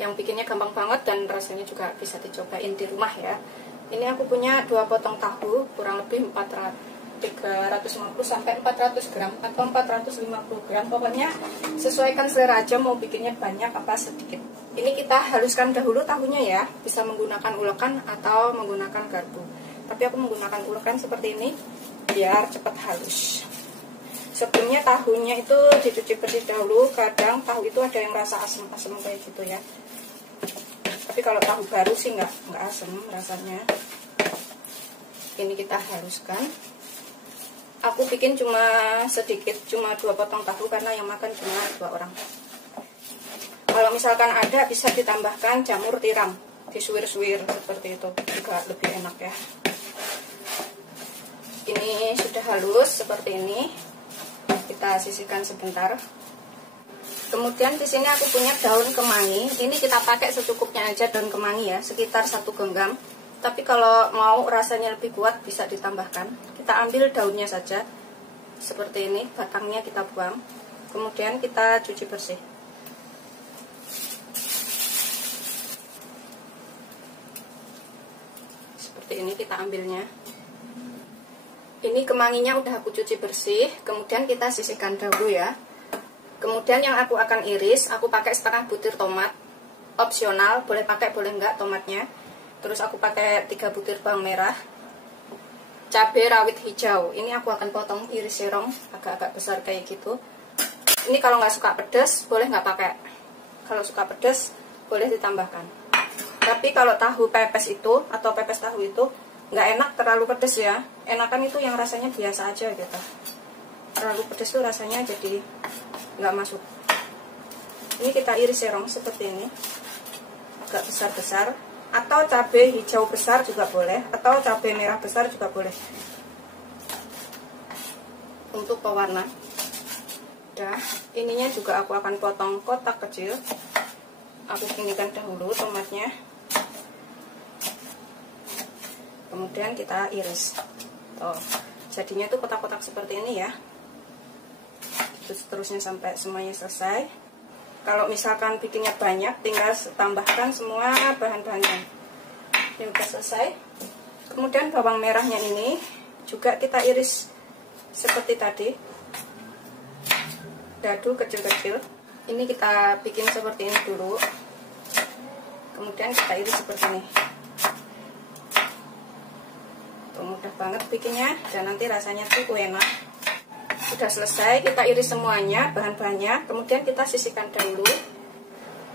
yang bikinnya gampang banget dan rasanya juga bisa dicobain di rumah ya. Ini aku punya 2 potong tahu, kurang lebih 350 sampai 400 gram atau 450 gram. Pokoknya sesuaikan selera aja mau bikinnya banyak apa sedikit. Ini kita haluskan dahulu tahunya ya. Bisa menggunakan ulekan atau menggunakan garpu. Tapi aku menggunakan ulekan seperti ini biar cepat halus. Sebelumnya tahunya itu dicuci bersih dahulu. Kadang tahu itu ada yang rasa asam-asam kayak gitu ya. Tapi kalau tahu baru sih nggak asam rasanya. Ini kita haluskan. Aku bikin cuma sedikit, cuma 2 potong tahu karena yang makan cuma 2 orang. Kalau misalkan ada bisa ditambahkan jamur tiram, disuir-suir seperti itu juga lebih enak ya. Ini sudah halus seperti ini. Kita sisihkan sebentar. Kemudian di sini aku punya daun kemangi. Ini kita pakai secukupnya aja daun kemangi ya, sekitar 1 genggam. Tapi kalau mau rasanya lebih kuat bisa ditambahkan. Kita ambil daunnya saja. Seperti ini, batangnya kita buang. Kemudian kita cuci bersih. Seperti ini kita ambilnya. Ini kemanginya udah aku cuci bersih. Kemudian kita sisihkan dahulu ya. Kemudian yang aku akan iris, aku pakai setengah butir tomat. Opsional, boleh pakai boleh enggak tomatnya. Terus aku pakai 3 butir bawang merah. Cabai rawit hijau. Ini aku akan potong iris serong agak-agak besar kayak gitu. Ini kalau nggak suka pedas, boleh nggak pakai. Kalau suka pedas, boleh ditambahkan. Tapi kalau tahu pepes itu atau pepes tahu itu nggak enak terlalu pedas ya. Enakan itu yang rasanya biasa aja gitu. Terlalu pedas tuh rasanya jadi nggak masuk. Ini kita iris serong seperti ini, agak besar-besar, atau cabai hijau besar juga boleh, atau cabai merah besar juga boleh untuk pewarna. Udah, ininya juga aku akan potong kotak kecil. Aku pinggikan dahulu tomatnya, kemudian kita iris. Tuh, jadinya tuh kotak-kotak seperti ini ya. Seterusnya sampai semuanya selesai. Kalau misalkan bikinnya banyak, tinggal tambahkan semua bahan-bahannya. Ini udah selesai. Kemudian bawang merahnya ini juga kita iris seperti tadi, dadu kecil-kecil. Ini kita bikin seperti ini dulu. Kemudian kita iris seperti ini. Tuh, mudah banget bikinnya dan nanti rasanya tuh enak. Sudah selesai, kita iris semuanya bahan-bahannya, kemudian kita sisihkan dahulu.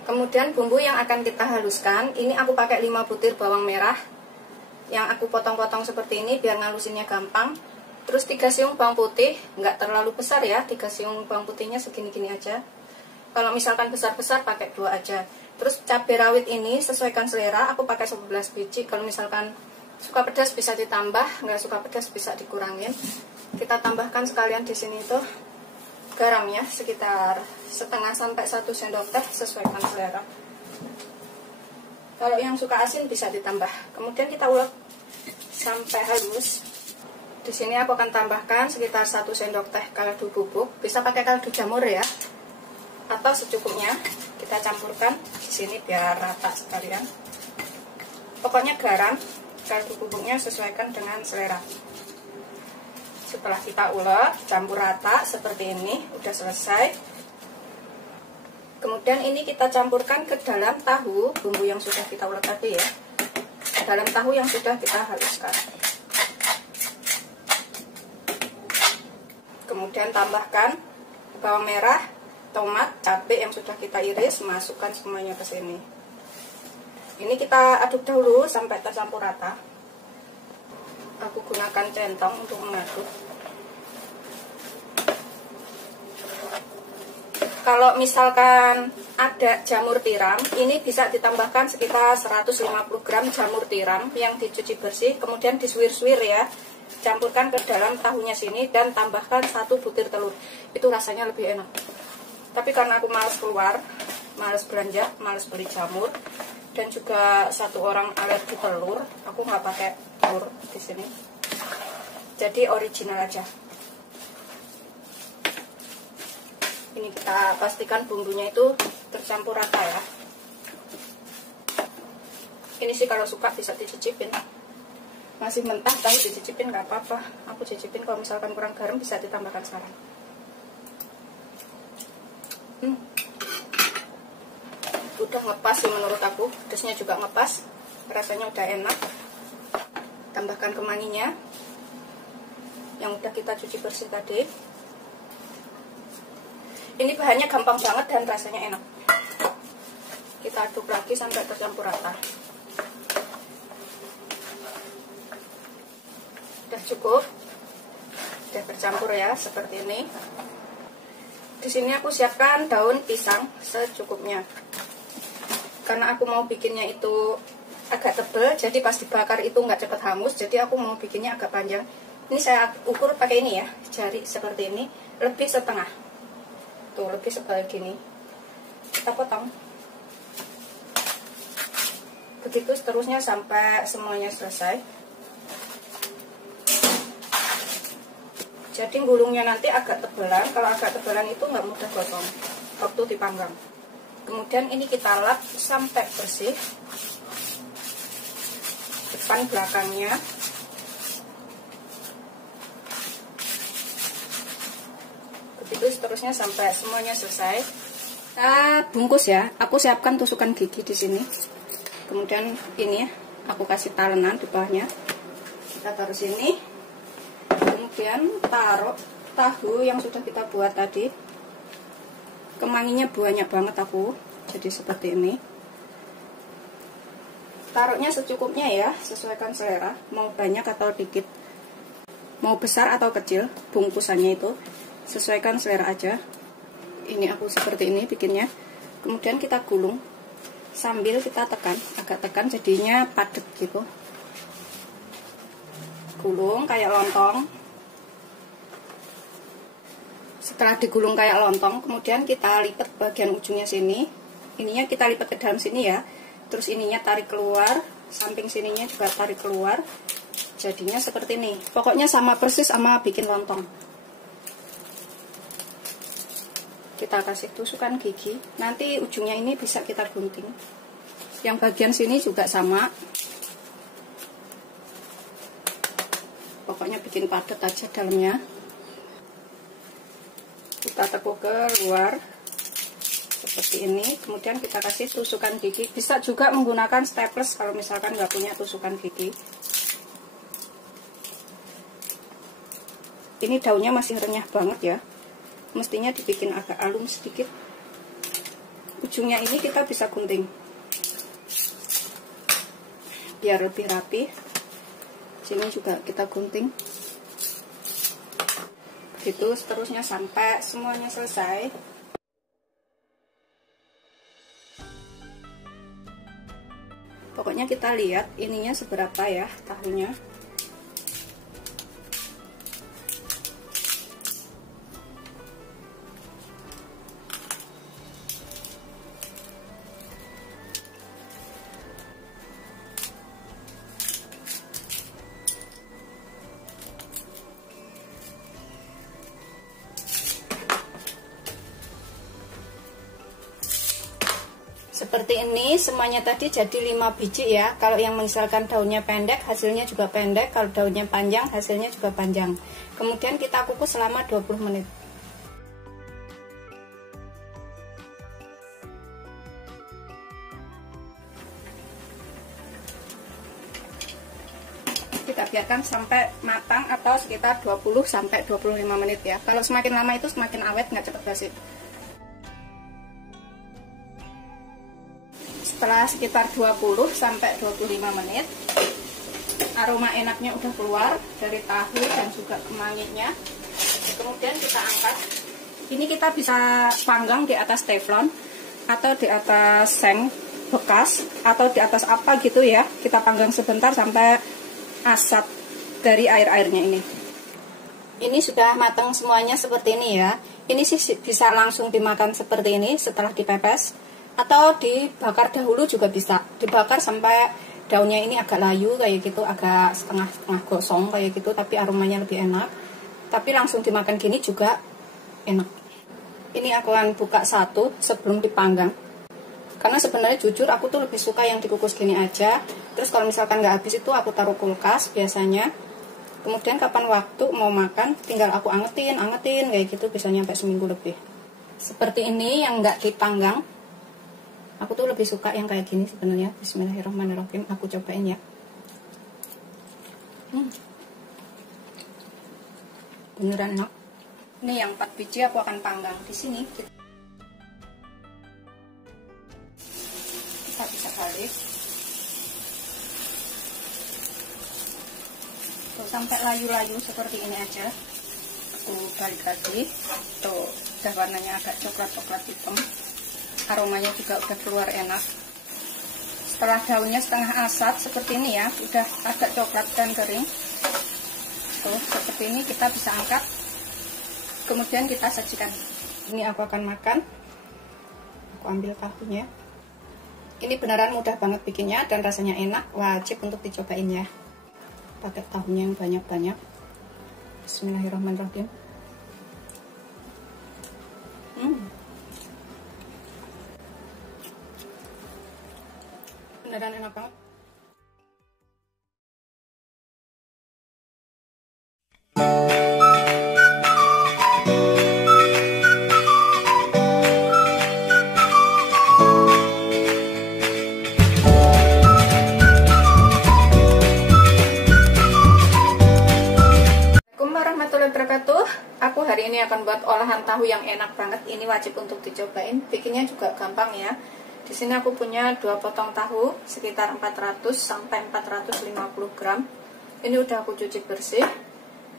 Kemudian bumbu yang akan kita haluskan, ini aku pakai 5 butir bawang merah yang aku potong-potong seperti ini biar ngalusinnya gampang. Terus 3 siung bawang putih, nggak terlalu besar ya, 3 siung bawang putihnya segini-gini aja. Kalau misalkan besar-besar pakai 2 aja. Terus cabai rawit ini sesuaikan selera, aku pakai 11 biji. Kalau misalkan suka pedas bisa ditambah, nggak suka pedas bisa dikurangin. Kita tambahkan sekalian di sini tuh garamnya sekitar setengah sampai 1 sendok teh, sesuaikan selera. Kalau yang suka asin bisa ditambah. Kemudian kita ulek sampai halus. Di sini aku akan tambahkan sekitar 1 sendok teh kaldu bubuk. Bisa pakai kaldu jamur ya, atau secukupnya. Kita campurkan di sini biar rata sekalian. Pokoknya garam, kaldu bubuknya sesuaikan dengan selera. Setelah kita ulek, campur rata seperti ini, udah selesai. Kemudian ini kita campurkan ke dalam tahu, bumbu yang sudah kita ulek tadi ya, dalam tahu yang sudah kita haluskan. Kemudian tambahkan bawang merah, tomat, cabai yang sudah kita iris, masukkan semuanya ke sini. Ini kita aduk dahulu sampai tercampur rata. Aku gunakan centong untuk mengaduk. Kalau misalkan ada jamur tiram, ini bisa ditambahkan sekitar 150 gram jamur tiram yang dicuci bersih, kemudian disuir-suir ya. Campurkan ke dalam tahunya sini dan tambahkan 1 butir telur. Itu rasanya lebih enak. Tapi karena aku males keluar, males belanja, males beli jamur, dan juga 1 orang alergi telur, aku nggak pakai telur di sini. Jadi original aja. Ini kita pastikan bumbunya itu tercampur rata ya. Ini sih kalau suka bisa dicicipin, masih mentah tapi dicicipin nggak apa-apa. Aku cicipin, kalau misalkan kurang garam bisa ditambahkan sekarang. Udah ngepas sih menurut aku, pedasnya juga ngepas, rasanya udah enak. Tambahkan kemanginya yang udah kita cuci bersih tadi. Ini bahannya gampang banget dan rasanya enak. Kita aduk lagi sampai tercampur rata. Udah cukup, udah bercampur ya seperti ini. Di sini aku siapkan daun pisang secukupnya, karena aku mau bikinnya itu agak tebal, jadi pas dibakar itu nggak cepat hangus. Jadi aku mau bikinnya agak panjang. Ini saya ukur pakai ini ya, jari seperti ini, lebih setengah. Tuh, lebih sebalik gini. Kita potong. Begitu seterusnya sampai semuanya selesai. Jadi gulungnya nanti agak tebalan. Kalau agak tebalan itu nggak mudah gosong waktu dipanggang. Kemudian ini kita lap sampai bersih, depan belakangnya. Begitu seterusnya sampai semuanya selesai. Kita bungkus ya. Aku siapkan tusukan gigi di sini. Kemudian ini ya, aku kasih talenan di bawahnya. Kita taruh sini. Kemudian taruh tahu yang sudah kita buat tadi. Kemanginya banyak banget aku, jadi seperti ini. Taruhnya secukupnya ya, sesuaikan selera. Mau banyak atau dikit, mau besar atau kecil bungkusannya itu, sesuaikan selera aja. Ini aku seperti ini bikinnya. Kemudian kita gulung sambil kita tekan, agak tekan jadinya padat gitu. Gulung kayak lontong. Setelah digulung kayak lontong, kemudian kita lipat bagian ujungnya sini. Ininya kita lipat ke dalam sini ya. Terus ininya tarik keluar, samping sininya juga tarik keluar. Jadinya seperti ini. Pokoknya sama persis sama bikin lontong. Kita kasih tusukan gigi. Nanti ujungnya ini bisa kita gunting. Yang bagian sini juga sama. Pokoknya bikin padat aja dalamnya. Kita tekuk ke luar seperti ini. Kemudian kita kasih tusukan gigi. Bisa juga menggunakan staples kalau misalkan nggak punya tusukan gigi. Ini daunnya masih renyah banget ya. Mestinya dibikin agak alum sedikit. Ujungnya ini kita bisa gunting biar lebih rapi. Sini juga kita gunting. Begitu seterusnya sampai semuanya selesai. Pokoknya kita lihat ininya seberapa ya tahunya. Seperti ini semuanya tadi jadi 5 biji ya. Kalau yang misalkan daunnya pendek hasilnya juga pendek, kalau daunnya panjang hasilnya juga panjang. Kemudian kita kukus selama 20 menit. Kita biarkan sampai matang atau sekitar 20 sampai 25 menit ya. Kalau semakin lama itu semakin awet, nggak cepat basi. Setelah sekitar 20 sampai 25 menit, aroma enaknya udah keluar dari tahu dan juga kemanginya. Kemudian kita angkat. Ini kita bisa panggang di atas teflon atau di atas seng bekas atau di atas apa gitu ya. Kita panggang sebentar sampai asap dari air-airnya ini. Ini sudah matang semuanya seperti ini ya. Ini sih bisa langsung dimakan seperti ini setelah dipepes. Atau dibakar dahulu juga bisa. Dibakar sampai daunnya ini agak layu kayak gitu, agak setengah-setengah gosong kayak gitu, tapi aromanya lebih enak. Tapi langsung dimakan gini juga enak. Ini aku akan buka satu sebelum dipanggang. Karena sebenarnya jujur aku tuh lebih suka yang dikukus gini aja. Terus kalau misalkan nggak habis itu aku taruh kulkas biasanya. Kemudian kapan waktu mau makan tinggal aku angetin kayak gitu, bisa nyampe seminggu lebih. Seperti ini yang nggak dipanggang. Aku tuh lebih suka yang kayak gini sebenarnya. Bismillahirrahmanirrahim, aku cobain ya. Beneran enak. Ini yang 4 biji aku akan panggang di sini. Kita bisa balik. Tuh, sampai layu-layu seperti ini aja. Aku balik lagi. Tuh, udah warnanya agak coklat-coklat hitam. Aromanya juga udah keluar enak. Setelah daunnya setengah asat seperti ini ya, udah agak coklat dan kering. Tuh, seperti ini kita bisa angkat. Kemudian kita sajikan. Ini aku akan makan. Aku ambil tahunya. Ini beneran mudah banget bikinnya dan rasanya enak. Wajib untuk dicobain ya. Pakai tahunya yang banyak-banyak. Bismillahirrahmanirrahim. Beneran enak banget. Aku hari ini akan buat olahan tahu yang enak banget. Ini wajib untuk dicobain. Bikinnya juga gampang ya. Di sini aku punya 2 potong tahu sekitar 400 sampai 450 gram. Ini udah aku cuci bersih.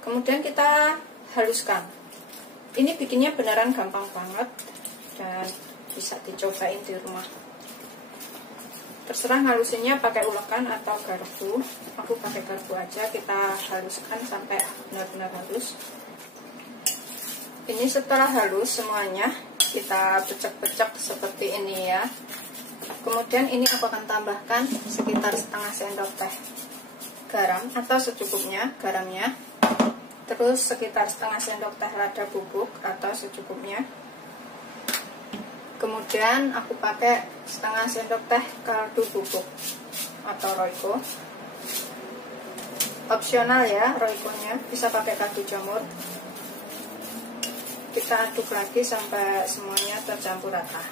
Kemudian kita haluskan. Ini bikinnya beneran gampang banget dan bisa dicobain di rumah. Terserah halusinnya pakai ulekan atau garpu. Aku pakai garpu aja. Kita haluskan sampai benar-benar halus. Ini setelah halus semuanya, kita pecek-pecek seperti ini ya. Kemudian ini aku akan tambahkan sekitar setengah sendok teh garam atau secukupnya garamnya. Terus sekitar setengah sendok teh lada bubuk atau secukupnya. Kemudian aku pakai setengah sendok teh kaldu bubuk atau roiko. Opsional ya roikonya, bisa pakai kaldu jamur. Kita aduk lagi sampai semuanya tercampur rata.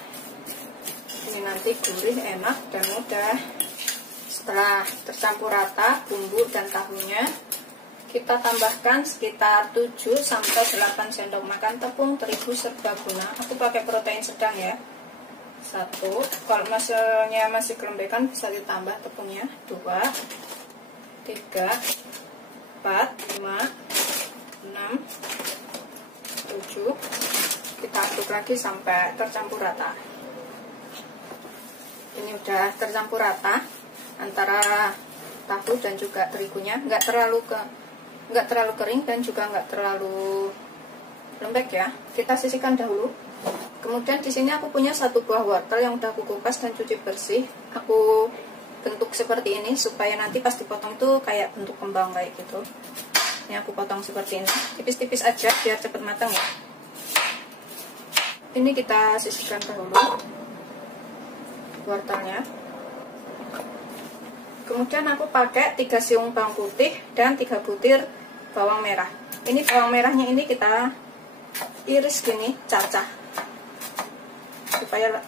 Ini nanti gurih, enak, dan mudah. Setelah tercampur rata bumbu dan tahunya, kita tambahkan sekitar 7-8 sendok makan tepung terigu serbaguna. Aku pakai protein sedang ya. 1. Kalau masanya masih kelembekan bisa ditambah tepungnya. 2, 3, 4, 5, 6, 7. Kita aduk lagi sampai tercampur rata. Ini udah tercampur rata antara tahu dan juga terigunya, nggak terlalu kering dan juga nggak terlalu lembek ya. Kita sisihkan dahulu. Kemudian di sini aku punya 1 buah wortel yang udah aku kupas dan cuci bersih. Aku bentuk seperti ini supaya nanti pas dipotong itu kayak bentuk kembang kayak gitu. Ini aku potong seperti ini, tipis-tipis aja biar cepet matang ya. Ini kita sisihkan dahulu wortelnya. Kemudian aku pakai 3 siung bawang putih dan 3 butir bawang merah. Ini bawang merahnya ini kita iris gini, cacah, supaya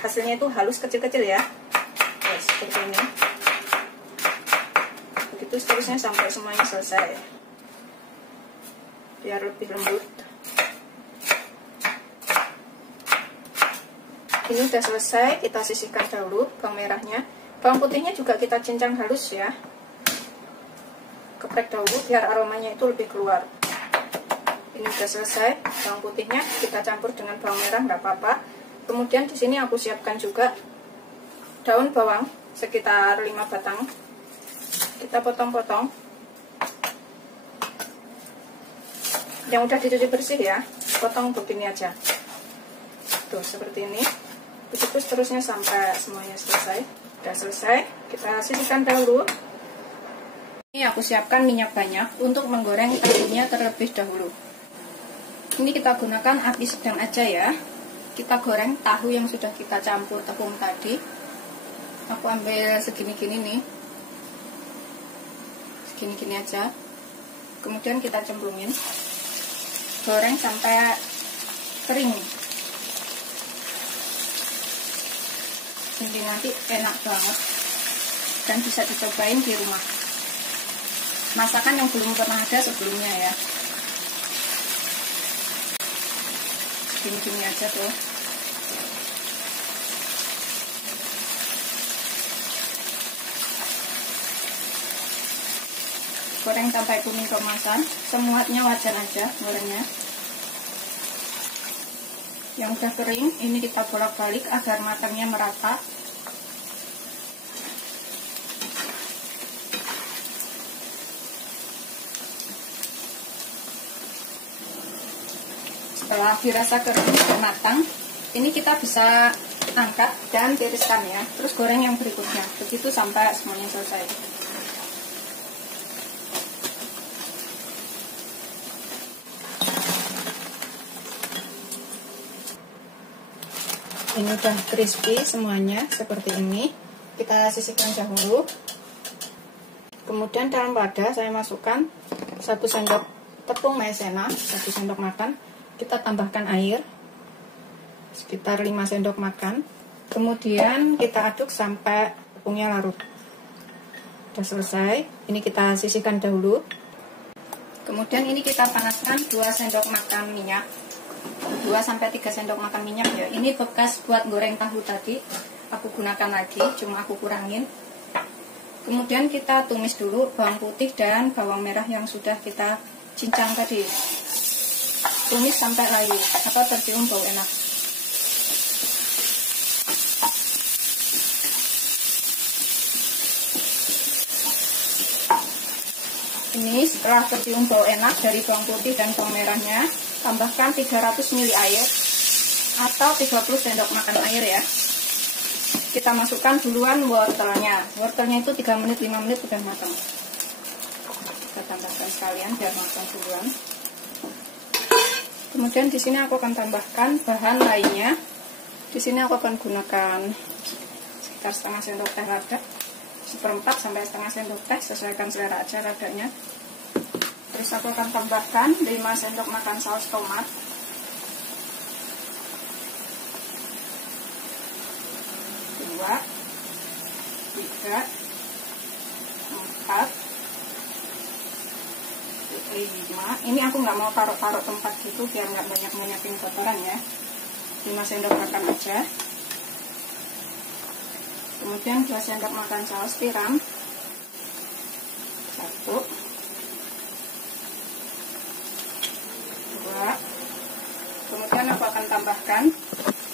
hasilnya itu halus kecil-kecil ya. Seperti ini. Begitu seterusnya sampai semuanya selesai, biar lebih lembut. Ini udah selesai, kita sisihkan dahulu bawang merahnya. Bawang putihnya juga kita cincang halus ya. Geprek dahulu biar aromanya itu lebih keluar. Ini udah selesai, bawang putihnya kita campur dengan bawang merah, nggak apa-apa. Kemudian di sini aku siapkan juga daun bawang sekitar 5 batang. Kita potong-potong. Yang udah dicuci bersih ya, potong begini aja. Tuh, seperti ini. Begitu seterusnya sampai semuanya selesai. Udah selesai, kita sisihkan dahulu. Ini aku siapkan minyak banyak untuk menggoreng tahunya terlebih dahulu. Ini kita gunakan api sedang aja ya. kita goreng tahu yang sudah kita campur tepung tadi. Aku ambil segini-gini nih, segini-gini aja. Kemudian kita cemplungin, goreng sampai kering. Ini nanti enak banget dan bisa dicobain di rumah. Masakan yang belum pernah ada sebelumnya ya. Gini-gini aja tuh. Goreng sampai kuning keemasan, semuanya wajan aja gorengnya. Yang udah kering, ini kita bolak-balik agar matangnya merata. Setelah dirasa kering dan matang, ini kita bisa angkat dan tiriskan ya. Terus goreng yang berikutnya, begitu sampai semuanya selesai. Ini udah crispy semuanya seperti ini. Kita sisihkan dahulu. Kemudian dalam wadah saya masukkan 1 sendok tepung maizena, 1 sendok makan. Kita tambahkan air sekitar 5 sendok makan. Kemudian kita aduk sampai tepungnya larut. Sudah selesai. Ini kita sisihkan dahulu. Kemudian ini kita panaskan 2 sendok makan minyak. 2-3 sendok makan minyak ya. Ini bekas buat goreng tahu tadi, aku gunakan lagi, cuma aku kurangin. Kemudian kita tumis dulu bawang putih dan bawang merah yang sudah kita cincang tadi. Tumis sampai layu atau tercium bau enak. Ini setelah tercium bau enak dari bawang putih dan bawang merahnya, tambahkan 300 ml air atau 30 sendok makan air ya. Kita masukkan duluan wortelnya. Wortelnya itu 3 menit 5 menit sudah matang. Kita tambahkan sekalian biar matang duluan. Kemudian di sini aku akan tambahkan bahan lainnya. Di sini aku akan gunakan sekitar setengah sendok teh lada, 1/4 sampai setengah sendok teh, sesuaikan selera aja ladanya. Terus aku akan tambahkan 5 sendok makan saus tomat. Dua, 3, 4, 5. Ini aku nggak mau taruh-taruh tempat gitu biar nggak banyak-banyakin kotoran ya. 5 sendok makan aja. Kemudian 2 sendok makan saus tiram. 1, 2. Kemudian aku akan tambahkan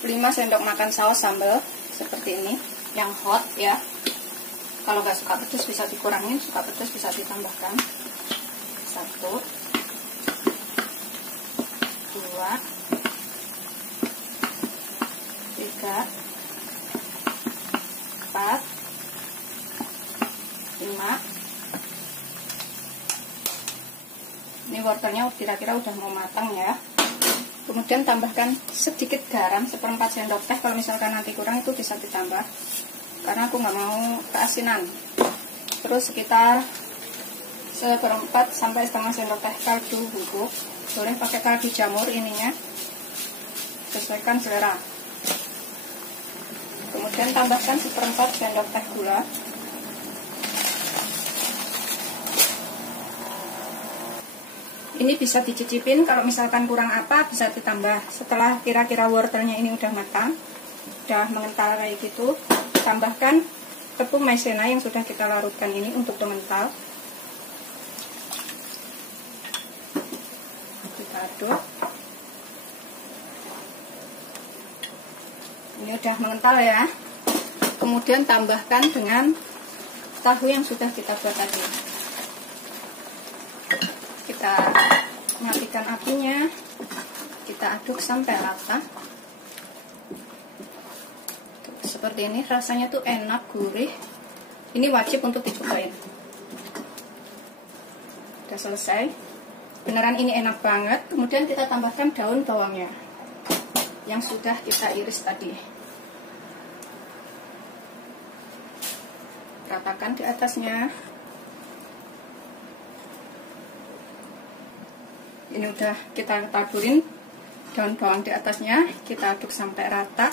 5 sendok makan saus sambal seperti ini, yang hot ya. Kalau nggak suka pedas bisa dikurangin, suka pedas bisa ditambahkan. 1, 2, 3, 4, 5. Ini wortelnya kira-kira udah mau matang ya. Kemudian tambahkan sedikit garam, 1/4 sendok teh. Kalau misalkan nanti kurang itu bisa ditambah, karena aku nggak mau keasinan. Terus sekitar 1/4 sampai setengah sendok teh kaldu bubuk. Boleh pakai kaldu jamur ininya, sesuaikan selera. Kemudian tambahkan 1/4 sendok teh gula. Ini bisa dicicipin, kalau misalkan kurang apa bisa ditambah. Setelah kira-kira wortelnya ini udah matang, udah mengental kayak gitu, tambahkan tepung maizena yang sudah kita larutkan ini untuk mengental. Kita aduk. Ini udah mengental ya. Kemudian tambahkan dengan tahu yang sudah kita buat tadi. Kita matikan apinya, kita aduk sampai rata. Seperti ini, rasanya tuh enak, gurih. Ini wajib untuk dicobain. Udah selesai, beneran ini enak banget. Kemudian kita tambahkan daun bawangnya. yang sudah kita iris tadi. Ratakan di atasnya. Ini udah kita taburin daun bawang di atasnya, kita aduk sampai rata.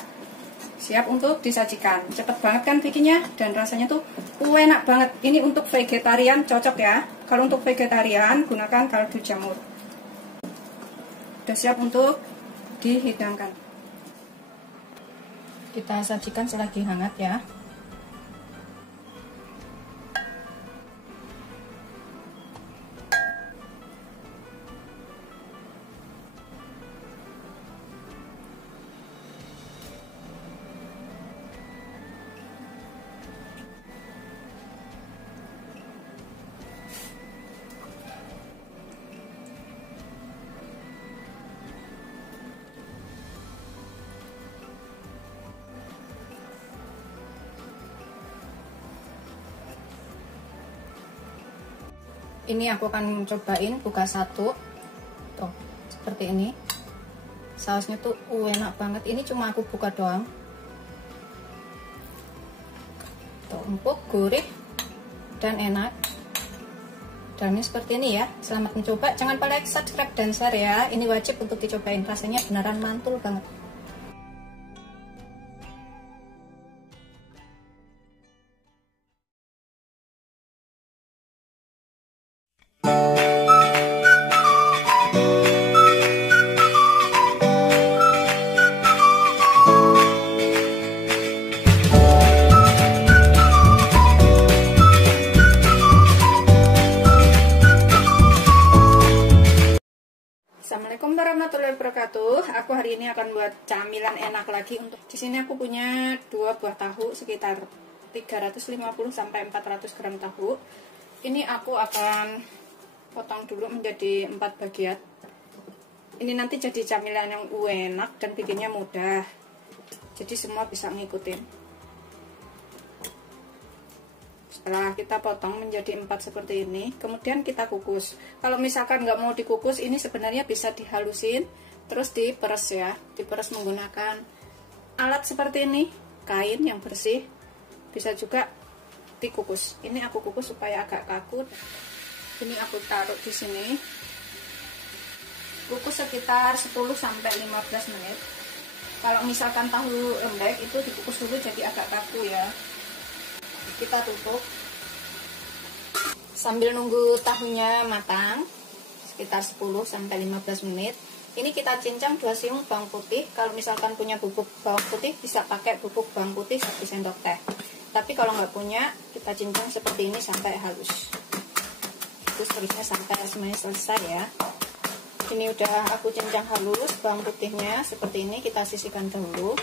Siap untuk disajikan. Cepet banget kan bikinnya, dan rasanya tuh enak banget. Ini untuk vegetarian cocok ya. Kalau untuk vegetarian gunakan kaldu jamur. Udah siap untuk dihidangkan. Kita sajikan selagi hangat ya. Ini aku akan cobain buka satu. Tuh, seperti ini. Sausnya tuh enak banget. Ini cuma aku buka doang. Tuh, empuk, gurih, dan enak. Dalamnya seperti ini ya. Selamat mencoba. Jangan lupa like, subscribe, dan share ya. Ini wajib untuk dicobain. Rasanya beneran mantul banget. Assalamualaikum warahmatullahi wabarakatuh. Aku hari ini akan buat camilan enak lagi. Untuk di sini aku punya 2 buah tahu sekitar 350 sampai 400 gram tahu. Ini aku akan potong dulu menjadi 4 bagian. Ini nanti jadi camilan yang enak dan bikinnya mudah. Jadi semua bisa ngikutin. Setelah kita potong menjadi 4 seperti ini, kemudian kita kukus. Kalau misalkan nggak mau dikukus, ini sebenarnya bisa dihalusin, terus diperes ya. Diperes menggunakan alat seperti ini, kain yang bersih. Bisa juga dikukus. Ini aku kukus supaya agak kaku. Ini aku taruh di sini. Kukus sekitar 10 sampai 15 menit. Kalau misalkan tahu lembek itu dikukus dulu jadi agak kaku ya. Kita tutup sambil nunggu tahunya matang sekitar 10 sampai 15 menit. Ini kita cincang 2 siung bawang putih. Kalau misalkan punya bubuk bawang putih bisa pakai bubuk bawang putih 1 sendok teh. Tapi kalau nggak punya, kita cincang seperti ini sampai halus. Terus terusnya sampai semuanya selesai ya. Ini udah aku cincang halus bawang putihnya seperti ini. Kita sisihkan dahulu.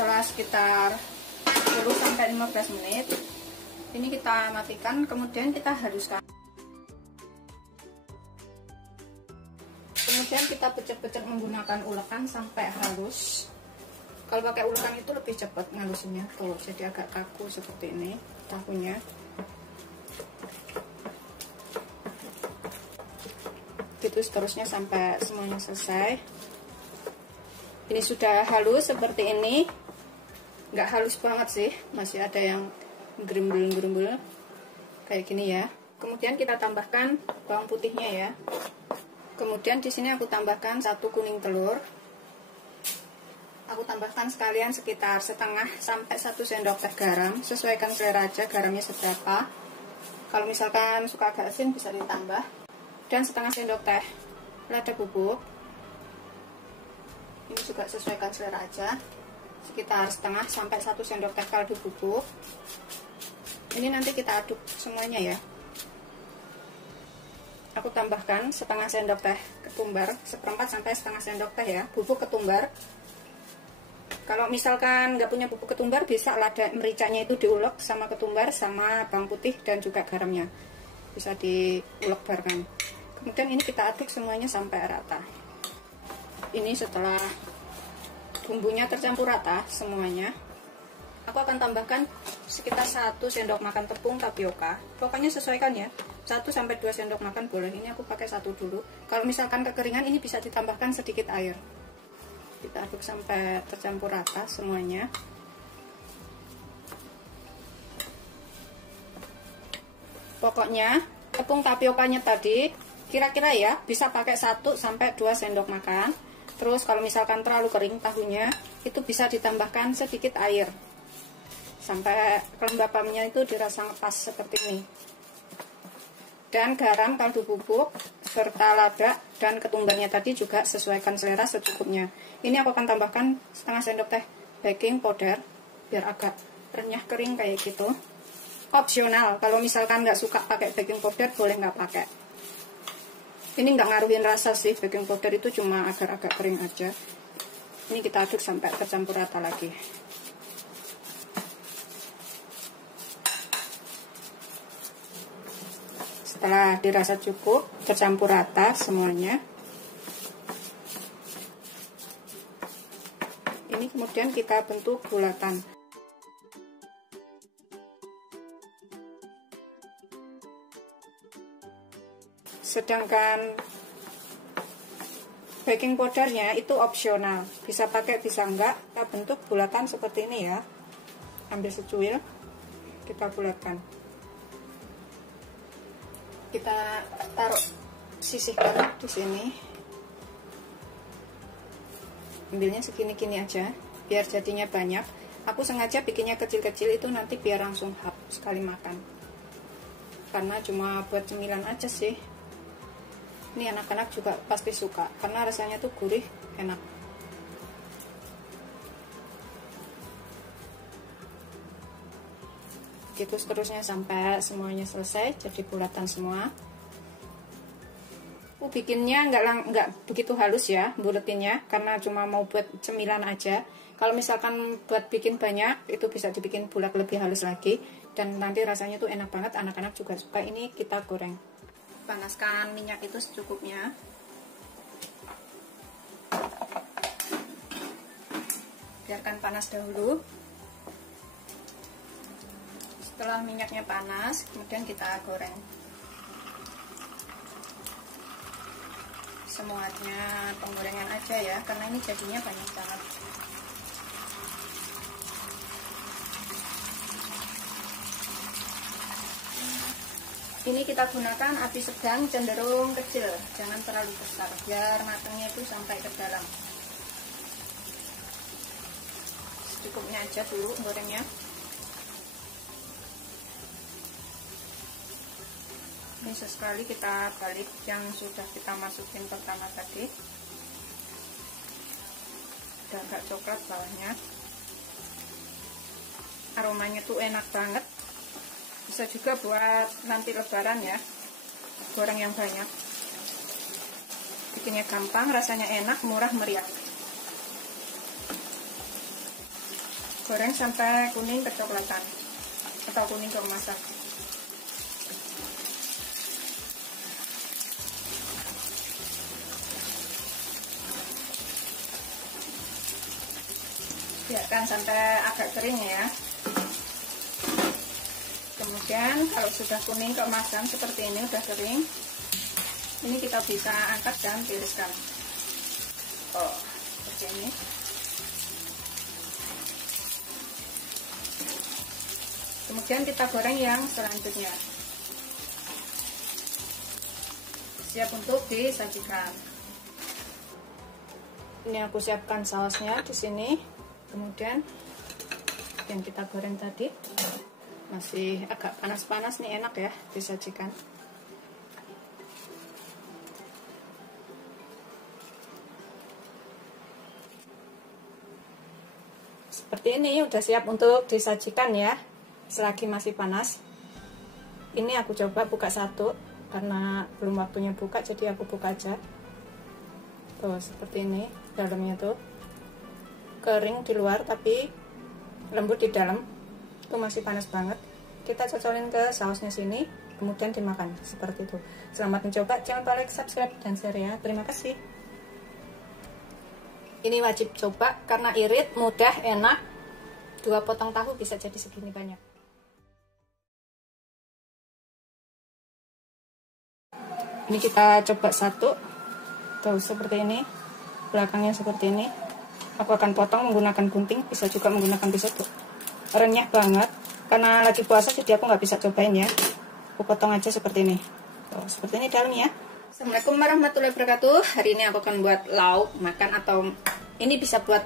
Setelah sekitar 10 sampai 15 menit, ini kita matikan, kemudian kita haluskan. Kemudian kita pecet-pecet menggunakan ulekan sampai halus. Kalau pakai ulekan itu lebih cepat ngalusinnya. Tuh, jadi agak kaku seperti ini tahunya. Gitu seterusnya sampai semuanya selesai. Ini sudah halus seperti ini. Nggak halus banget sih, masih ada yang gerumbul-gerumbul kayak gini ya. Kemudian kita tambahkan bawang putihnya ya. Kemudian di sini aku tambahkan 1 kuning telur. Aku tambahkan sekalian sekitar setengah sampai 1 sendok teh garam. Sesuaikan selera aja garamnya seberapa. Kalau misalkan suka agak asin bisa ditambah. Dan setengah sendok teh lada bubuk. Ini juga sesuaikan selera aja. Sekitar setengah sampai 1 sendok teh kaldu bubuk. Ini nanti kita aduk semuanya ya. Aku tambahkan setengah sendok teh ketumbar, 1/4 sampai setengah sendok teh ya, bubuk ketumbar. Kalau misalkan nggak punya bubuk ketumbar, bisa lada mericanya itu diulek sama ketumbar sama bawang putih dan juga garamnya. Bisa diulek bareng. Kemudian ini kita aduk semuanya sampai rata. Ini setelah bumbunya tercampur rata semuanya, aku akan tambahkan sekitar 1 sendok makan tepung tapioka. Pokoknya sesuaikan ya, sampai 2 sendok makan boleh. Ini aku pakai 1 dulu. Kalau misalkan kekeringan ini bisa ditambahkan sedikit air. Kita aduk sampai tercampur rata semuanya. Pokoknya tepung tapiokanya tadi kira-kira ya bisa pakai 1 sampai 2 sendok makan. Terus kalau misalkan terlalu kering tahunya, itu bisa ditambahkan sedikit air sampai kelembapannya itu dirasa pas seperti ini. Dan garam, kaldu bubuk, serta lada dan ketumbarnya tadi juga sesuaikan selera secukupnya. Ini aku akan tambahkan setengah sendok teh baking powder biar agak renyah kering kayak gitu. Opsional, kalau misalkan nggak suka pakai baking powder boleh nggak pakai. Ini nggak ngaruhin rasa sih, baking powder itu cuma agak-agak kering aja. Ini kita aduk sampai tercampur rata lagi. Setelah dirasa cukup, tercampur rata semuanya. Ini kemudian kita bentuk bulatan. Sedangkan baking powdernya itu opsional, bisa pakai bisa enggak. Kita bentuk bulatan seperti ini ya. Ambil secuil, kita bulatkan. Kita taruh sisihkan di sini. Ambilnya segini-gini aja, biar jadinya banyak. Aku sengaja bikinnya kecil-kecil itu nanti biar langsung habis sekali makan. Karena cuma buat cemilan aja sih. Ini anak-anak juga pasti suka, karena rasanya tuh gurih, enak. Gitu seterusnya sampai semuanya selesai jadi bulatan semua. Bikinnya nggak begitu halus ya buletinnya, karena cuma mau buat cemilan aja. Kalau misalkan buat bikin banyak itu bisa dibikin bulat lebih halus lagi, dan nanti rasanya tuh enak banget, anak-anak juga suka. Ini kita goreng. Panaskan minyak itu secukupnya. Biarkan panas dahulu. Setelah minyaknya panas, kemudian kita goreng semuanya, penggorengan aja ya, karena ini jadinya banyak banget. Ini kita gunakan api sedang cenderung kecil, jangan terlalu besar, biar matangnya itu sampai ke dalam. Secukupnya aja dulu gorengnya. Ini sesekali kita balik yang sudah kita masukin pertama tadi. Udah agak coklat bawahnya. Aromanya tuh enak banget. Bisa juga buat nanti lebaran ya, goreng yang banyak. Bikinnya gampang, rasanya enak, murah meriah. Goreng sampai kuning kecoklatan atau kuning keemasan. Biarkan sampai agak kering ya. Kemudian kalau sudah kuning keemasan seperti ini, udah kering, ini kita bisa angkat dan tiriskan. Oh, seperti ini. Kemudian kita goreng yang selanjutnya. Siap untuk disajikan. Ini aku siapkan sausnya di sini. Kemudian yang kita goreng tadi masih agak panas-panas nih, enak ya disajikan. Seperti ini udah siap untuk disajikan ya, selagi masih panas. Ini aku coba buka satu karena belum waktunya buka, jadi aku buka aja. Tuh seperti ini dalamnya tuh kering di luar tapi lembut di dalam. Itu masih panas banget. Kita cocolin ke sausnya sini, kemudian dimakan seperti itu. Selamat mencoba, jangan lupa like, subscribe, dan share ya. Terima kasih. Ini wajib coba karena irit, mudah, enak. 2 potong tahu bisa jadi segini banyak. Ini kita coba satu. Tuh seperti ini. Belakangnya seperti ini. Aku akan potong menggunakan gunting, bisa juga menggunakan pisau. Tuh renyah banget. Karena lagi puasa jadi aku nggak bisa cobain ya. Aku potong aja seperti ini. Tuh seperti ini dalamnya. Assalamualaikum warahmatullahi wabarakatuh. Hari ini aku akan buat lauk makan, atau ini bisa buat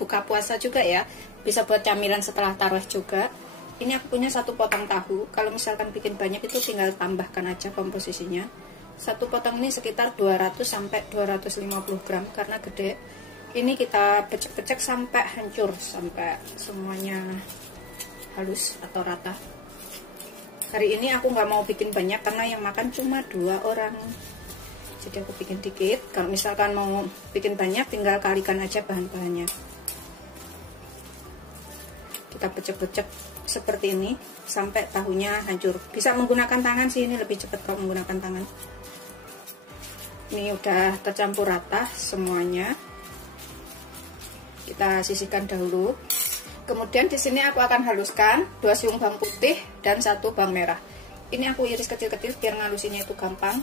buka puasa juga ya. Bisa buat camilan setelah tarawih juga. Ini aku punya satu potong tahu. Kalau misalkan bikin banyak itu tinggal tambahkan aja komposisinya. Satu potong ini sekitar 200 sampai 250 gram karena gede. Ini kita pecek-pecek sampai hancur, sampai semuanya halus atau rata. Hari ini aku nggak mau bikin banyak karena yang makan cuma 2 orang. Jadi aku bikin dikit. Kalau misalkan mau bikin banyak tinggal kalikan aja bahan-bahannya. Kita pecek-pecek seperti ini sampai tahunya hancur. Bisa menggunakan tangan sih, ini lebih cepat kalau menggunakan tangan. Ini udah tercampur rata semuanya. Kita sisihkan dahulu. Kemudian di sini aku akan haluskan 2 siung bawang putih dan 1 bawang merah. Ini aku iris kecil-kecil biar ngalusinnya itu gampang.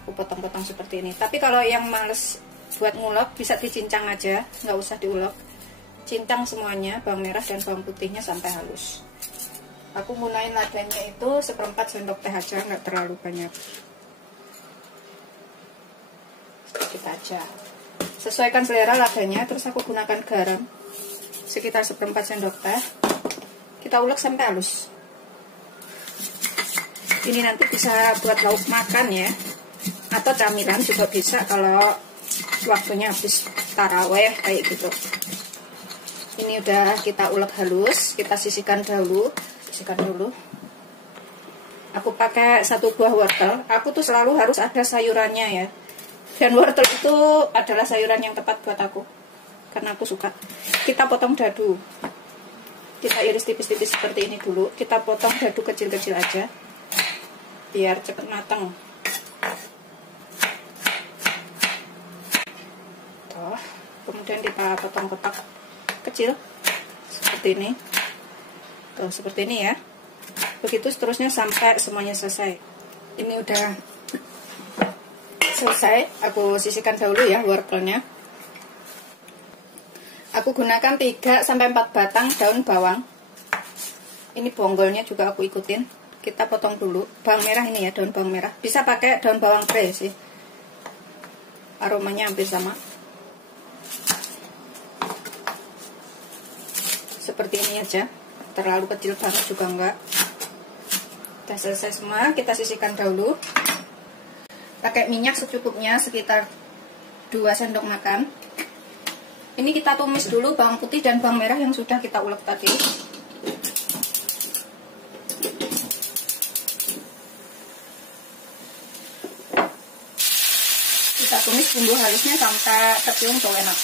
Aku potong-potong seperti ini. Tapi kalau yang males buat ngulek bisa dicincang aja, nggak usah diulek. Cincang semuanya, bawang merah dan bawang putihnya sampai halus. Aku gunain ladanya itu 1/4 sendok teh aja, nggak terlalu banyak. Sedikit aja. Sesuaikan selera ladanya. Terus aku gunakan garam sekitar 1/4 sendok teh. Kita ulek sampai halus. Ini nanti bisa buat lauk makan ya, atau camilan juga bisa kalau waktunya habis taraweh kayak gitu. Ini udah kita ulek halus, kita sisihkan dulu. Aku pakai 1 buah wortel. Aku tuh selalu harus ada sayurannya ya. Dan wortel itu adalah sayuran yang tepat buat aku, karena aku suka. Kita potong dadu. Kita iris tipis-tipis seperti ini dulu. Kita potong dadu kecil-kecil aja, biar cepet matang. Tuh. Kemudian kita potong kotak kecil seperti ini. Tuh seperti ini ya. Begitu seterusnya sampai semuanya selesai. Ini udah selesai. Aku sisihkan dahulu ya wortelnya. Aku gunakan 3 sampai 4 batang daun bawang. Ini bonggolnya juga aku ikutin. Kita potong dulu. Bawang merah ini ya, daun bawang merah. Bisa pakai daun bawang pre sih. Aromanya hampir sama. Seperti ini aja, terlalu kecil banget juga enggak. Udah selesai semua, kita sisihkan dahulu. Pakai minyak secukupnya, sekitar 2 sendok makan. Ini kita tumis dulu bawang putih dan bawang merah yang sudah kita ulek tadi. Kita tumis bumbu halusnya sampai tercium bau enak.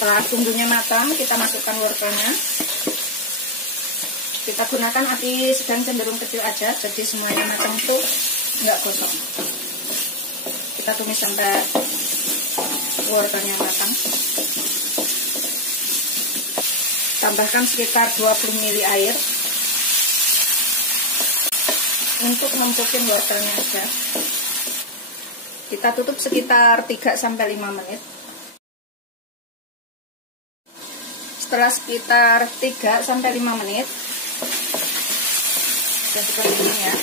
Setelah bumbunya matang, kita masukkan wortelnya. Kita gunakan api sedang cenderung kecil aja, jadi semuanya matang itu nggak gosong. Kita tumis sampai wortelnya matang. Tambahkan sekitar 20 ml air untuk mempukin wortelnya aja. Kita tutup sekitar 3 sampai 5 menit. Setelah sekitar 3 sampai 5 menit, sudah seperti ini ya,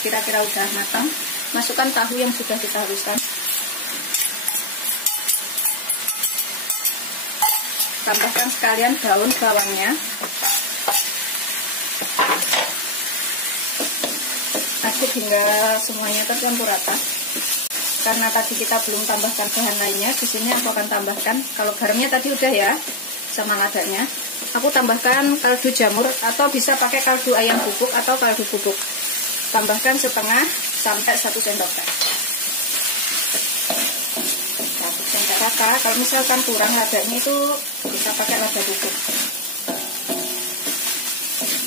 kira-kira udah matang. Masukkan tahu yang sudah kita haluskan. Tambahkan sekalian daun bawangnya. Aduk hingga semuanya tercampur rata. Karena tadi kita belum tambahkan bahan lainnya, di sini aku akan tambahkan, kalau garamnya tadi udah ya, sama ladanya. Aku tambahkan kaldu jamur, atau bisa pakai kaldu ayam bubuk atau kaldu bubuk. Tambahkan setengah sampai 1 sendok teh. Aduk sampai rata. Kalau misalkan kurang ladanya itu bisa pakai lada bubuk.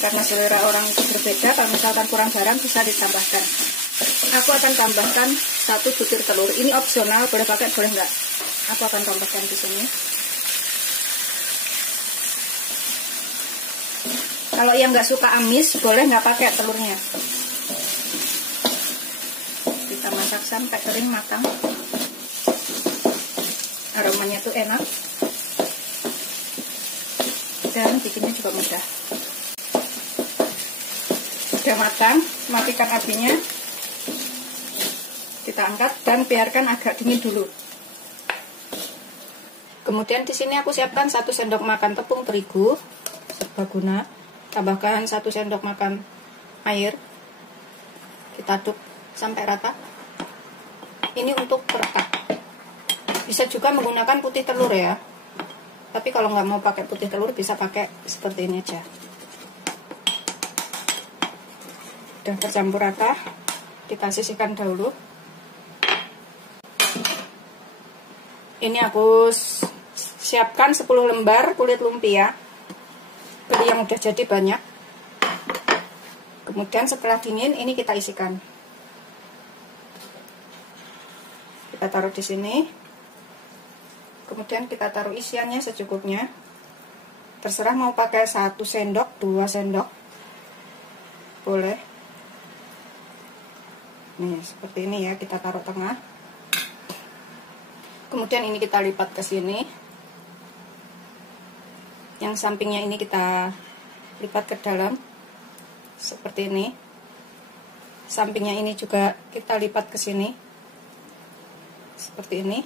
Karena selera orang itu berbeda, kalau misalkan kurang garam bisa ditambahkan. Aku akan tambahkan 1 butir telur. Ini opsional, boleh pakai boleh enggak. Aku akan tambahkan di sini. Kalau yang nggak suka amis, boleh nggak pakai telurnya. Kita masak sampai kering matang. Aromanya tuh enak. Dan bikinnya juga mudah. Sudah matang, matikan apinya. Kita angkat dan biarkan agak dingin dulu. Kemudian di sini aku siapkan 1 sendok makan tepung terigu serbaguna. Tambahkan 1 sendok makan air. Kita aduk sampai rata. Ini untuk perekat. Bisa juga menggunakan putih telur ya. Tapi kalau nggak mau pakai putih telur, bisa pakai seperti ini aja. Udah tercampur rata. Kita sisihkan dahulu. Ini aku siapkan 10 lembar kulit lumpia. Beli yang udah jadi banyak. Kemudian setelah dingin ini kita isikan. Kita taruh di sini. Kemudian kita taruh isiannya secukupnya. Terserah mau pakai 1 sendok, 2 sendok. Boleh. Nih, seperti ini ya, kita taruh tengah. Kemudian ini kita lipat ke sini. Yang sampingnya ini kita lipat ke dalam seperti ini. Sampingnya ini juga kita lipat ke sini seperti ini.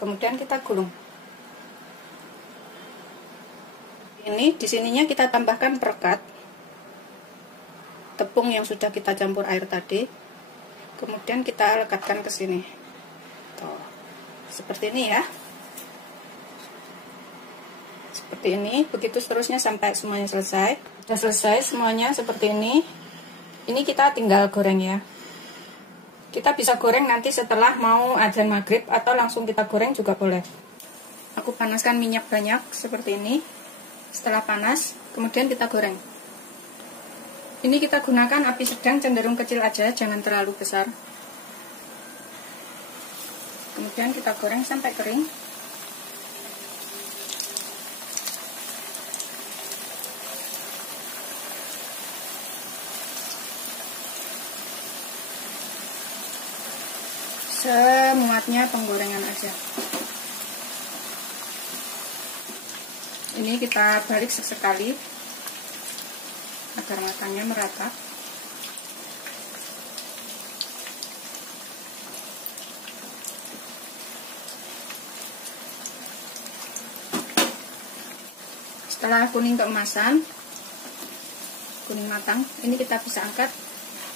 Kemudian kita gulung. Ini di sininya kita tambahkan perekat tepung yang sudah kita campur air tadi. Kemudian kita lekatkan ke sini. Tuh, seperti ini ya. Seperti ini, begitu seterusnya sampai semuanya selesai. Sudah selesai semuanya seperti ini. Ini kita tinggal goreng ya. Kita bisa goreng nanti setelah mau adzan maghrib atau langsung kita goreng juga boleh. Aku panaskan minyak banyak seperti ini. Setelah panas, kemudian kita goreng. Ini kita gunakan api sedang, cenderung kecil aja, jangan terlalu besar. Kemudian kita goreng sampai kering. Semuanya penggorengan aja. Ini kita balik sesekali agar matangnya merata. Setelah kuning keemasan, kuning matang, ini kita bisa angkat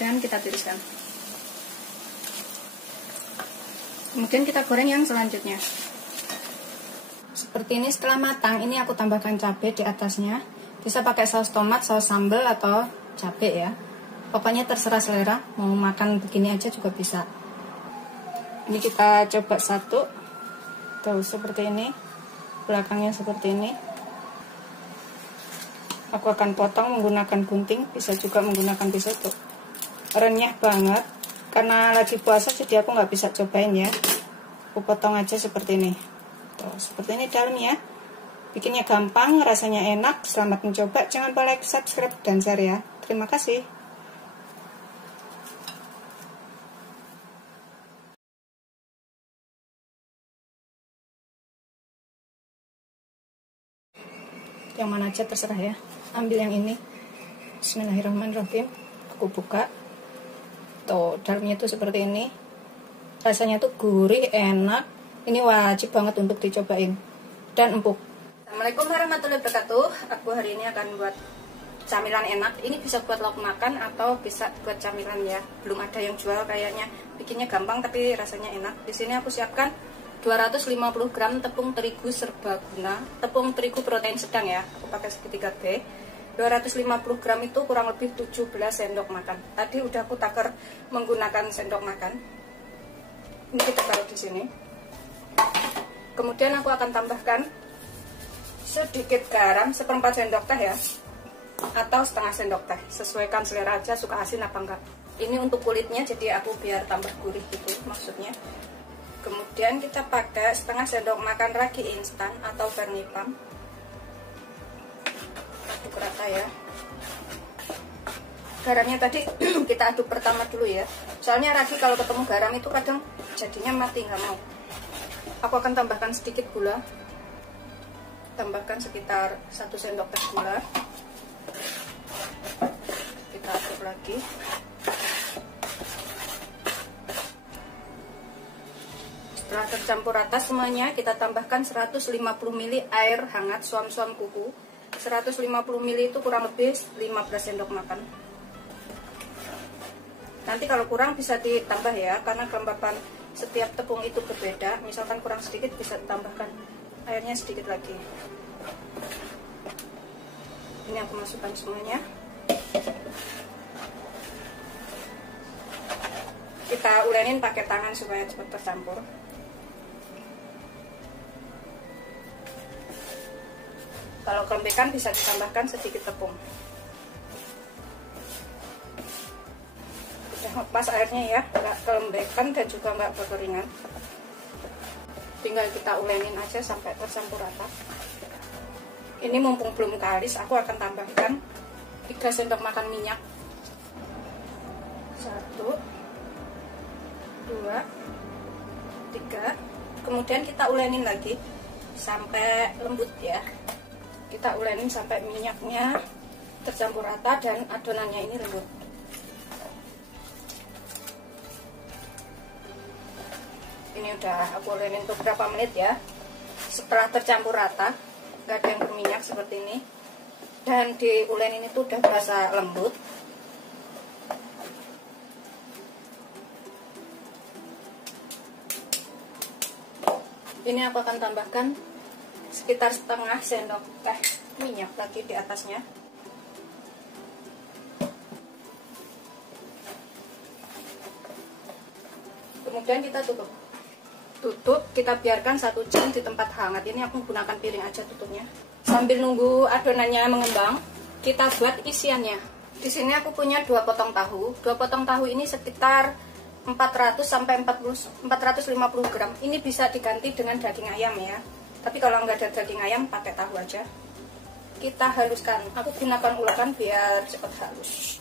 dan kita tiriskan. Kemudian kita goreng yang selanjutnya. Seperti ini setelah matang, ini aku tambahkan cabai di atasnya. Bisa pakai saus tomat, saus sambal atau cabai ya. Pokoknya terserah selera, mau makan begini aja juga bisa. Ini kita coba satu. Tuh, seperti ini. Belakangnya seperti ini. Aku akan potong menggunakan gunting, bisa juga menggunakan pisau tuh. Renyah banget. Karena lagi puasa jadi aku nggak bisa cobain ya. Aku potong aja seperti ini. Tuh, seperti ini dalamnya. Bikinnya gampang, rasanya enak. Selamat mencoba. Jangan lupa like, subscribe, dan share ya. Terima kasih. Yang mana aja terserah ya. Ambil yang ini. Bismillahirrahmanirrahim. Aku buka. Tuh, dalamnya tuh seperti ini. Rasanya tuh gurih, enak. Ini wajib banget untuk dicobain. Dan empuk. Assalamualaikum warahmatullahi wabarakatuh. Aku hari ini akan buat camilan enak. Ini bisa buat lauk makan atau bisa buat camilan ya. Belum ada yang jual kayaknya. Bikinnya gampang tapi rasanya enak. Di sini aku siapkan 250 gram tepung terigu serbaguna. Tepung terigu protein sedang ya. Aku pakai segitiga B. 250 gram itu kurang lebih 17 sendok makan. Tadi udah aku takar menggunakan sendok makan. Ini kita taruh di sini. Kemudian aku akan tambahkan sedikit garam, 1/4 sendok teh ya, atau setengah sendok teh. Sesuaikan selera aja, suka asin apa enggak. Ini untuk kulitnya, jadi aku biar tambah gurih gitu maksudnya. Kemudian kita pakai setengah sendok makan ragi instan atau Vernipam. Aduk rata. rata ya. Garamnya tadi kita aduk pertama dulu ya, soalnya ragi kalau ketemu garam itu kadang jadinya mati, nggak mau. Aku akan tambahkan sedikit gula, tambahkan sekitar 1 sendok teh gula. Kita aduk lagi. Setelah tercampur rata semuanya, kita tambahkan 150 ml air hangat suam-suam kuku. 150 ml itu kurang lebih 15 sendok makan. Nanti kalau kurang bisa ditambah ya, karena kelembapan setiap tepung itu berbeda. Misalkan kurang sedikit bisa ditambahkan airnya sedikit lagi. Ini aku masukkan semuanya. Kita ulenin pakai tangan supaya cepat tercampur. Kalau kelembekan bisa ditambahkan sedikit tepung. Lepas airnya ya, nggak kelembekan dan juga nggak berkeringat. Tinggal kita ulenin aja sampai tercampur rata. Ini mumpung belum kalis, aku akan tambahkan 3 sendok makan minyak. 1, 2, 3. Kemudian kita ulenin lagi sampai lembut ya. Kita ulenin sampai minyaknya tercampur rata dan adonannya ini lembut. Ini udah aku ulenin beberapa menit ya. Setelah tercampur rata, nggak ada yang berminyak seperti ini, dan di ulenin itu udah berasa lembut. Ini aku akan tambahkan sekitar setengah sendok teh minyak lagi di atasnya. Kemudian kita tutup, kita biarkan 1 jam di tempat hangat. Ini aku menggunakan piring aja tutupnya. Sambil nunggu adonannya mengembang, kita buat isiannya. Di sini aku punya 2 potong tahu. 2 potong tahu ini sekitar 400 sampai 450 gram. Ini bisa diganti dengan daging ayam ya. Tapi kalau nggak ada daging ayam, pakai tahu aja. Kita haluskan. Aku gunakan ulakan biar cepat halus.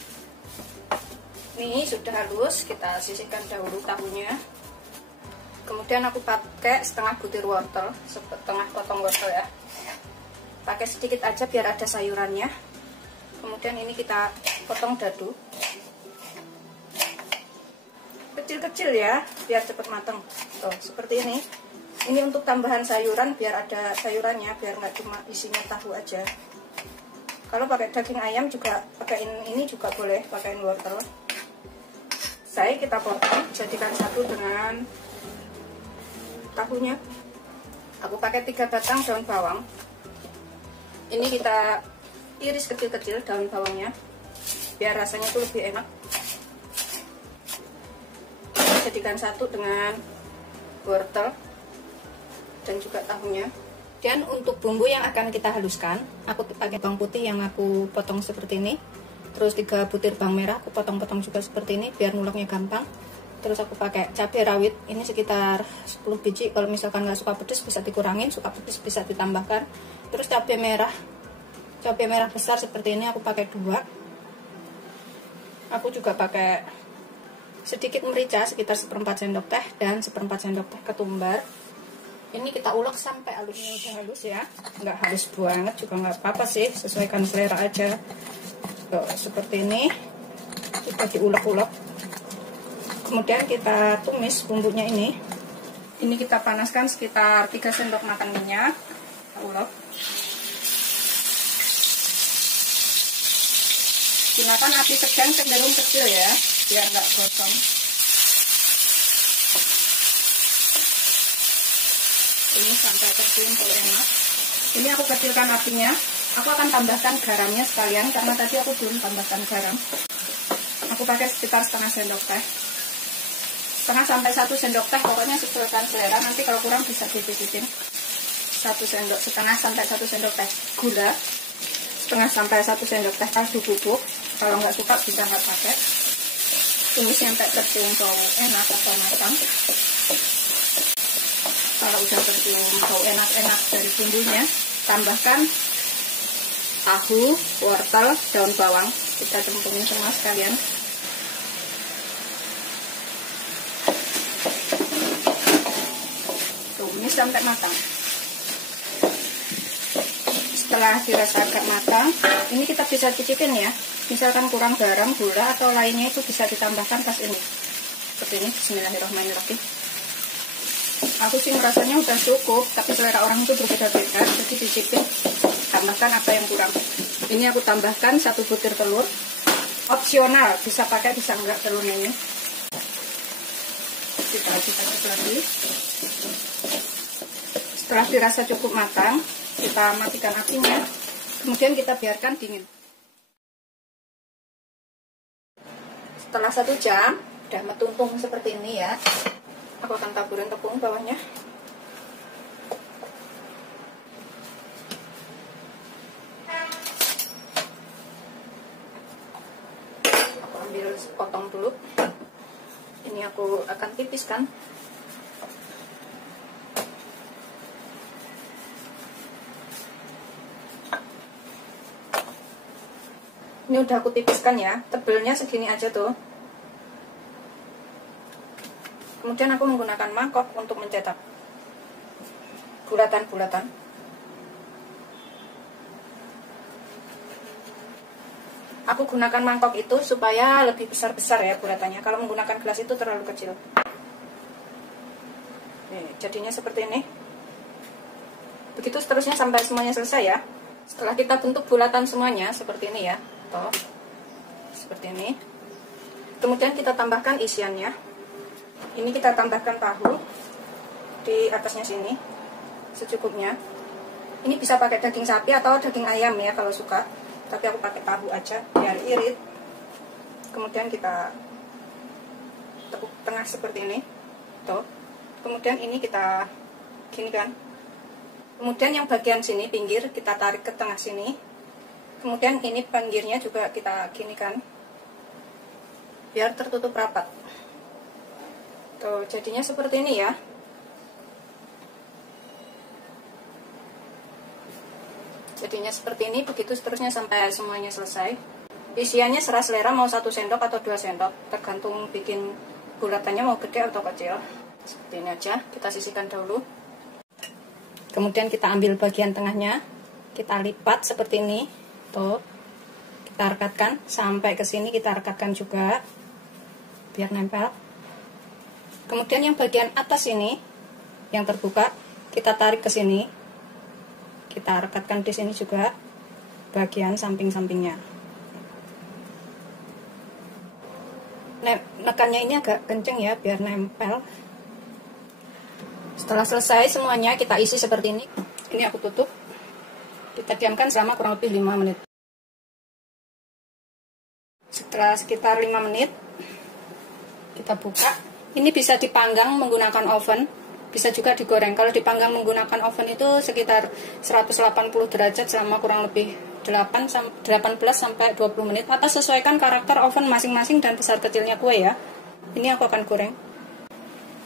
Ini sudah halus, kita sisihkan dahulu tahunya. Kemudian aku pakai setengah butir wortel, setengah potong wortel ya. Pakai sedikit aja biar ada sayurannya. Kemudian ini kita potong dadu. Kecil-kecil ya, biar cepat matang. Tuh, seperti ini. Ini untuk tambahan sayuran, biar ada sayurannya, biar nggak cuma isinya tahu aja. Kalau pakai daging ayam juga pakaiin ini juga boleh, pakaiin wortel. Kita potong, jadikan satu dengan tahunya. Aku pakai 3 batang daun bawang. Ini kita iris kecil-kecil daun bawangnya, biar rasanya itu lebih enak. Jadikan satu dengan wortel dan juga tahunya. Dan untuk bumbu yang akan kita haluskan, aku pakai bawang putih yang aku potong seperti ini. Terus 3 butir bawang merah aku potong-potong juga seperti ini biar nguleknya gampang. Terus aku pakai cabai rawit, ini sekitar 10 biji. Kalau misalkan nggak suka pedas bisa dikurangin, suka pedas bisa ditambahkan. Terus cabai merah besar seperti ini aku pakai 2. Aku juga pakai sedikit merica sekitar 1/4 sendok teh dan 1/4 sendok teh ketumbar. Ini kita ulek sampai halus. Ini udah halus ya, nggak halus banget juga nggak apa-apa sih, sesuaikan selera aja. Tuh, seperti ini kita diulek-ulek. Kemudian kita tumis bumbunya ini. Ini kita panaskan sekitar 3 sendok makan minyak. Kita ulek. Gunakan api sedang cenderung kecil ya, biar nggak gosong. Ini sampai tercium bau enak. Ini aku kecilkan apinya. Aku akan tambahkan garamnya sekalian karena tadi aku belum tambahkan garam. Aku pakai sekitar setengah sendok teh. Setengah sampai 1 sendok teh, pokoknya sesuaikan selera. Nanti kalau kurang bisa dicicipin. 1,5 sampai 1 sendok teh gula. 1,5 sampai 1 sendok teh kaldu bubuk. Kalau nggak suka bisa nggak pakai. Tumis sampai tercium bau enak atau matang. Kalau udah tercium bau enak-enak dari bumbunya, tambahkan tahu, wortel, daun bawang. Kita cemplungin semua sekalian. Tumis sampai matang. Setelah dirasa agak matang, ini kita bisa cicipin ya. Misalkan kurang garam, gula atau lainnya itu bisa ditambahkan pas ini. Seperti ini. Bismillahirrahmanirrahim. Aku sih merasanya udah cukup, tapi selera orang itu berbeda-beda. Jadi cicipin, tambahkan apa yang kurang. Ini aku tambahkan 1 butir telur. Opsional, bisa pakai bisa enggak telurnya ini. Kita aduk lagi. Setelah dirasa cukup matang, kita matikan apinya. Kemudian kita biarkan dingin. Setelah 1 jam, udah metuntung seperti ini ya. Aku akan taburin tepung bawahnya. Aku ambil potong dulu. Ini aku akan tipiskan. Ini udah aku tipiskan ya. Tebelnya segini aja tuh. Kemudian aku menggunakan mangkok untuk mencetak bulatan-bulatan. Aku gunakan mangkok itu supaya lebih besar-besar ya bulatannya. Kalau menggunakan gelas itu terlalu kecil. Nih, jadinya seperti ini. Begitu seterusnya sampai semuanya selesai ya. Setelah kita bentuk bulatan semuanya seperti ini ya. Tuh. Seperti ini. Kemudian kita tambahkan isiannya. Ini kita tambahkan tahu di atasnya sini secukupnya. Ini bisa pakai daging sapi atau daging ayam ya kalau suka, tapi aku pakai tahu aja biar irit. Kemudian kita tekuk tengah seperti ini tuh. Kemudian ini kita gini kan. Kemudian yang bagian sini pinggir kita tarik ke tengah sini. Kemudian ini pinggirnya juga kita gini kan biar tertutup rapat. Tuh, jadinya seperti ini ya. Jadinya seperti ini, begitu seterusnya sampai semuanya selesai. Isiannya serah selera, mau 1 sendok atau 2 sendok, tergantung bikin bulatannya mau gede atau kecil. Seperti ini aja, kita sisihkan dahulu. Kemudian kita ambil bagian tengahnya, kita lipat seperti ini. Tuh, kita rekatkan sampai ke sini, kita rekatkan juga biar nempel. Kemudian yang bagian atas ini yang terbuka kita tarik ke sini. Kita rekatkan di sini juga bagian samping-sampingnya. Nekannya ini agak kenceng ya biar nempel. Setelah selesai semuanya kita isi seperti ini. Ini aku tutup. Kita diamkan selama kurang lebih 5 menit. Setelah sekitar 5 menit kita buka. Ini bisa dipanggang menggunakan oven, bisa juga digoreng. Kalau dipanggang menggunakan oven itu sekitar 180 derajat selama kurang lebih 18 sampai 20 menit. Atau sesuaikan karakter oven masing-masing dan besar kecilnya kue ya. Ini aku akan goreng.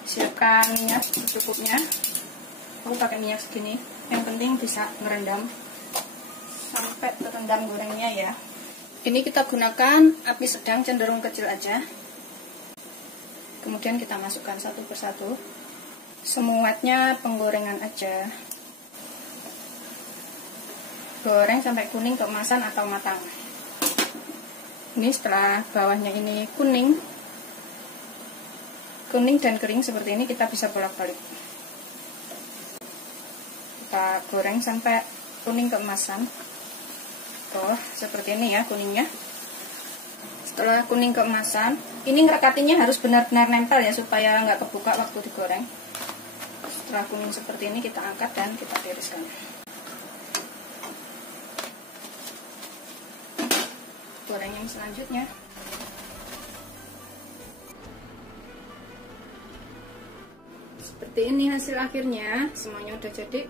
Siapkan minyak secukupnya. Aku pakai minyak segini. Yang penting bisa merendam sampai terendam gorengnya ya. Ini kita gunakan api sedang cenderung kecil aja. Kemudian kita masukkan satu persatu. Semuanya penggorengan aja. Goreng sampai kuning keemasan atau matang. Ini setelah bawahnya ini kuning dan kering seperti ini, kita bisa bolak-balik. Kita goreng sampai kuning keemasan. Tuh, seperti ini ya kuningnya. Setelah kuning keemasan, ini ngerekatinya harus benar-benar nempel ya supaya nggak kebuka waktu digoreng. Setelah kuning seperti ini kita angkat dan kita tiriskan. Goreng yang selanjutnya. Seperti ini hasil akhirnya, semuanya udah jadi.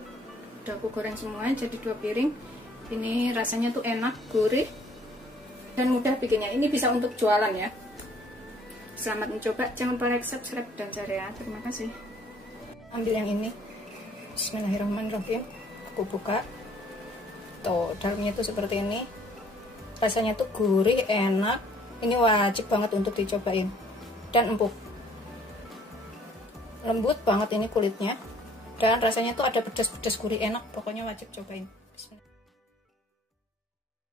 Udah aku goreng semua jadi 2 piring. Ini rasanya tuh enak, gurih dan mudah bikinnya. Ini bisa untuk jualan ya. Selamat mencoba, jangan lupa like, subscribe, dan share ya. Terima kasih. Ambil yang ini. Bismillahirrahmanirrahim. Aku buka. Tuh, dalamnya itu seperti ini. Rasanya tuh gurih, enak. Ini wajib banget untuk dicobain. Dan empuk. Lembut banget ini kulitnya. Dan rasanya tuh ada pedas-pedas gurih, enak. Pokoknya wajib cobain.